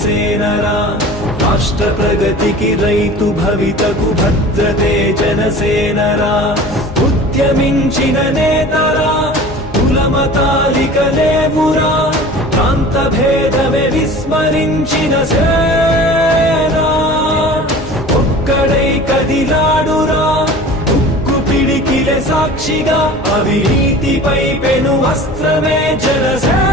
జనసేనరా రాష్ట్ర ప్రగతికి రైతు భవితకు భద్రతే జనసేనరా ఉద్యమించిన నేతరా కులమతాలిక లేవురా ప్రాంత భేదమే విస్మరించిన సేనా ఒక్కడై కదిలాడురా ఉక్కు పిడికిలే సాక్షిగా అవినీతిపై పెను అస్త్రమే జనసేన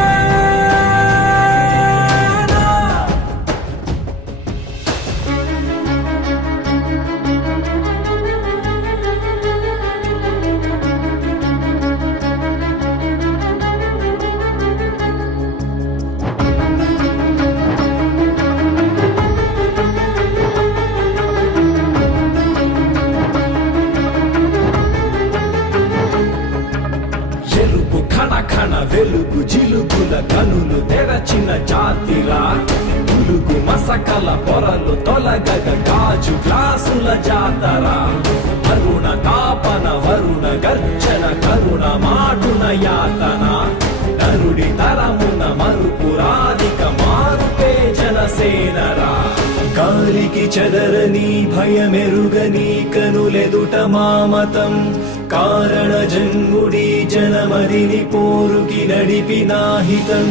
వెలుగు జిలుగుల కనులు తెరచిన జాతిరా పులుగు మసకల పొరలు తొలగగ గాజు గ్లాసుల జాతరా అరుణ తాపన వరుణ గర్జన కరుణ మాటున యాతన నరుడి తరమున మరుపురాధిక మారుపే జనసేనరా గాలికి చెదరని భయమెరుగని కనులెదుట మామతం కారణ జన్ముడి జనమదిని పోరుకి నడిపినాహితం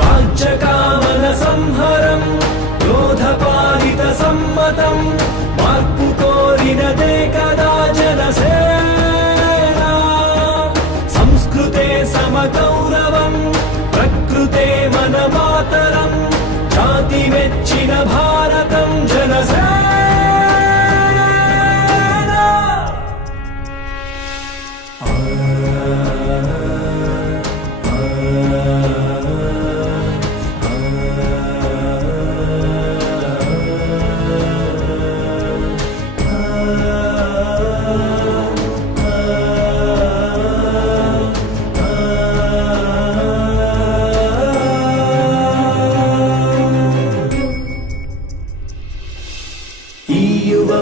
రాజ్యకామన సంహరం క్రోధపాలిత సమ్మతం మార్పు కోరినదే కదా జనసేన సంస్కృతే సమగౌరవం ప్రకృతే మన మాతరం జాతి మెచ్చిన భారతం జనసేన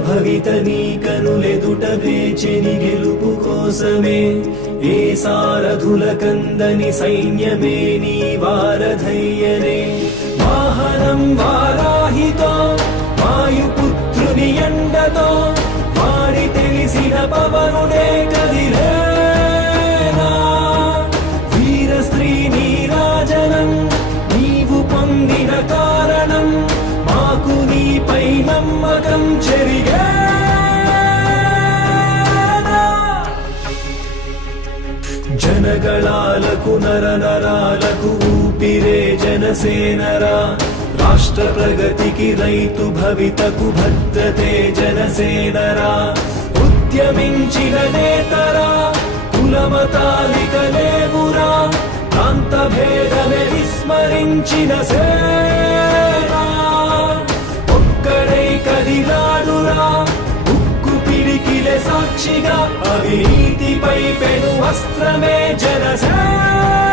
భవిత నీ కనులెదుట వేచెని గెలుపు కోసమే ఏ సారథుల కందని సైన్యమే నీ వారధయ్యనే వాహనం వారాహితో వాయుపుత్రుని ఎండతో వాడి తెలిసిన పవనుడే కదిలేనా వీర స్త్రీ నీరాజనం నీవు పొందిన కారణం మాకు నీపై నమ్మకం చెరిగే జనగళాలకు నరనరాలకు ఊపిరే జనసేనరా రాష్ట్ర ప్రగతికి రైతు భవితకు భద్రతే జనసేనరా ఉద్యమించిన నేతరా కులమతాలిక లేవురా ప్రాంత భేదమే విస్మరించిన సేనా ఒక్కడై కదిలాడురా ఉక్కు పిడికిలే సాక్షిగా అవినీతిపై పెను అస్త్రమే జనసేన